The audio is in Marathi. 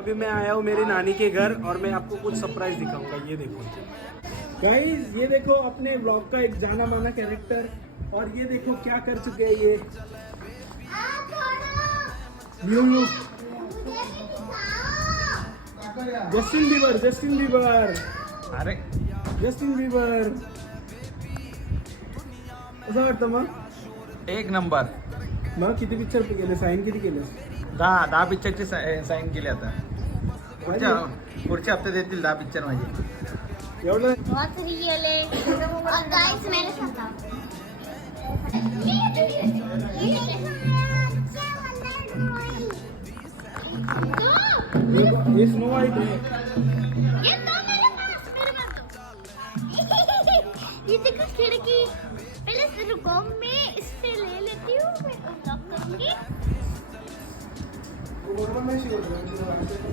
अभी मैं आया हूँ मेरी नानी के घर और मैं आपको कुछ सरप्राइज दिखाऊंगा। ये देखो गाइस, ये देखो अपने ब्लॉग का एक जाना माना कैरेक्टर, और ये देखो क्या कर चुके हैं ये न्यू लुक जस्टिन बीबर अरे जस्टिन बीबर कसं वाटतं मग? एक नंबर. मग किती पिक्चर केले, साईन किती केले? 10 पिक्चरची साईन केली आता. पुढच्या हप्त्यात येतील 10 पिक्चर माझे. एवढं बहुत रियल है और गाइस मेरे साथ आओ. ये स्नो व्हाइट है. ये तो मेरे पास ये देखो खिड़की. पहले रुको मैं इससे ले लेती हूँ, मैं अनलॉक करूंगी. बरोबर नाही शिकवलं.